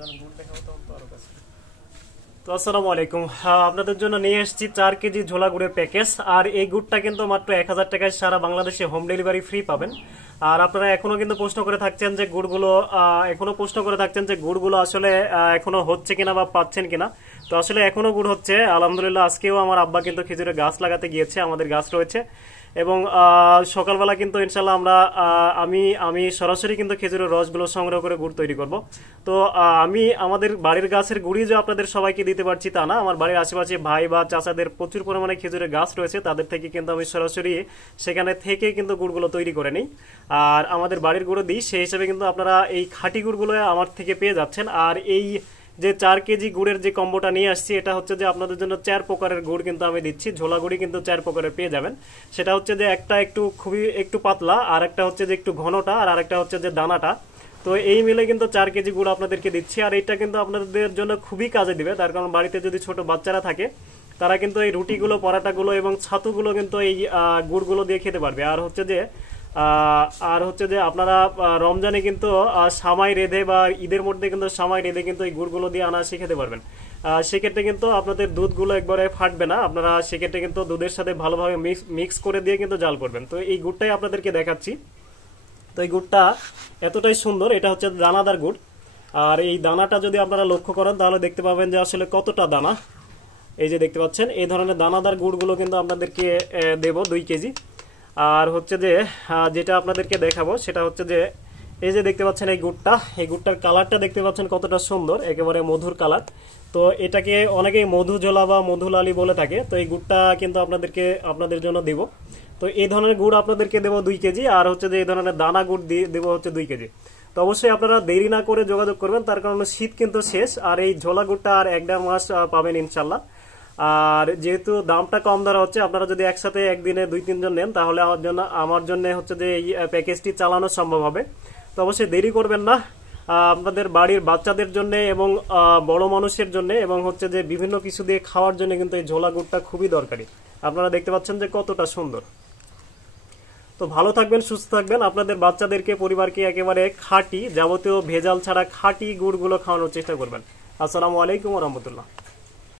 তো আসসালামু আলাইকুম, আপনাদের জন্য নিয়ে এসেছি 4 কেজি ঝোলা গুড়ের প্যাকেজ। আর এই গুড়টা কিন্তু মাত্র 1000 টাকায় সারা বাংলাদেশে হোম ডেলিভারি ফ্রি পাবেন। আর আপনারা এখনো কিন্তু প্রশ্ন করে থাকছেন যে গুড়গুলো আসলে এখনো হচ্ছে কিনা বা পাচ্ছেন কিনা। তো আসলে এখনো গুড় হচ্ছে আলহামদুলিল্লাহ। আজকেও আমার আব্বা কিন্তু খেজুরের গাছ লাগাতে গিয়েছে, আমাদের গাছ রয়েছে। এবং সকালবেলা কিন্তু ইনশাল্লাহ আমি সরাসরি কিন্তু খেজুরের রসগুলো সংগ্রহ করে গুড় তৈরি করব। তো আমি আমাদের বাড়ির গাছের গুড়ি যে আপনাদের সবাইকে দিতে পারছি তা না, আমার বাড়ির আশেপাশে ভাই বা চাচাদের প্রচুর পরিমাণে খেজুরের গাছ রয়েছে, তাদের থেকে কিন্তু আমি সরাসরি সেখানে থেকে কিন্তু গুড়গুলো তৈরি করে নিই আর আমাদের বাড়ির গুঁড়ো দিই। সেই হিসেবে কিন্তু আপনারা এই খাঁটি গুড়গুলো আমার থেকে পেয়ে যাচ্ছেন। আর এই যে 4 কেজি গুড়ের যে কম্বোটা নিয়ে আসছি, এটা হচ্ছে যে আপনাদের জন্য 4 প্রকারের গুড় কিন্তু আমি দিচ্ছি। ঝোলা গুড়ি কিন্তু 4 প্রকারের পেয়ে যাবেন। সেটা হচ্ছে যে একটা একটু পাতলা, আর একটা হচ্ছে যে একটু ঘনটা, আর আরেকটা হচ্ছে যে দানাটা। তো এই মিলে কিন্তু 4 কেজি গুড় আপনাদেরকে দিচ্ছি। আর এটা কিন্তু আপনাদের জন্য খুবই কাজে দিবে, তার কারণ বাড়িতে যদি ছোট বাচ্চারা থাকে তারা কিন্তু এই রুটিগুলো, পরাটাগুলো এবং ছাতুগুলো কিন্তু এই গুড়গুলো দিয়ে খেতে পারবে। আর হচ্ছে যে আপনারা রমজানে কিন্তু সামাই রেঁধে বা ঈদের মধ্যে কিন্তু সামাই রেঁধে কিন্তু এই গুড়গুলো দিয়ে আনারসি খেতে পারবেন। সেক্ষেত্রে কিন্তু আপনাদের দুধগুলো একবারে ফাটবে না, আপনারা সেক্ষেত্রে কিন্তু দুধের সাথে ভালোভাবে মিক্স করে দিয়ে কিন্তু জাল করবেন। তো এই গুড়টাই আপনাদেরকে দেখাচ্ছি। তো এই গুড়টা এতটাই সুন্দর, এটা হচ্ছে দানাদার গুড়। আর এই দানাটা যদি আপনারা লক্ষ্য করেন তাহলে দেখতে পাবেন যে আসলে কতটা দানা। এই যে দেখতে পাচ্ছেন, এই ধরনের দানাদার গুড়গুলো কিন্তু আপনাদেরকে দেব 2 কেজি। আর হচ্ছে যে যেটা আপনাদেরকে দেখাবো সেটা হচ্ছে যে এই যে দেখতে পাচ্ছেন এই গুড়টার কালারটা দেখতে পাচ্ছেন কতটা সুন্দর, একেবারে মধুর কালার। তো এটাকে অনেকেই মধু ঝোলা বা মধুলালি বলে থাকে। তো এই গুড়টা কিন্তু আপনাদের জন্য দিব। তো এই ধরনের গুড় আপনাদেরকে দেবো 2 কেজি। আর হচ্ছে যে এই ধরনের দানা গুড় দেবো হচ্ছে 2 কেজি। তো অবশ্যই আপনারা দেরি না করে যোগাযোগ করবেন, তার কারণে শীত কিন্তু শেষ। আর এই ঝোলা গুড়টা আর 1-1.5 মাস পাবেন ইনশাল্লাহ। আর যেহেতু দামটা কম ধরা হচ্ছে, আপনারা যদি একসাথে একদিনে 2-3 জন নেন তাহলে আমার জন্য হচ্ছে যে এই প্যাকেজটি চালানো সম্ভব হবে। তো অবশ্যই দেরি করবেন না। আপনাদের বাড়ির বাচ্চাদের জন্য এবং বড় মানুষের জন্য এবং হচ্ছে যে বিভিন্ন কিছু দিয়ে খাওয়ার জন্য কিন্তু এই ঝোলা গুড়টা খুবই দরকারি। আপনারা দেখতে পাচ্ছেন যে কতটা সুন্দর। তো ভালো থাকবেন, সুস্থ থাকবেন। আপনাদের বাচ্চাদেরকে, পরিবারকে একেবারে খাঁটি, যাবতীয় ভেজাল ছাড়া খাঁটি গুড়গুলো খাওয়ানোর চেষ্টা করবেন। আসসালামু আলাইকুম ওয়া রাহমাতুল্লাহ।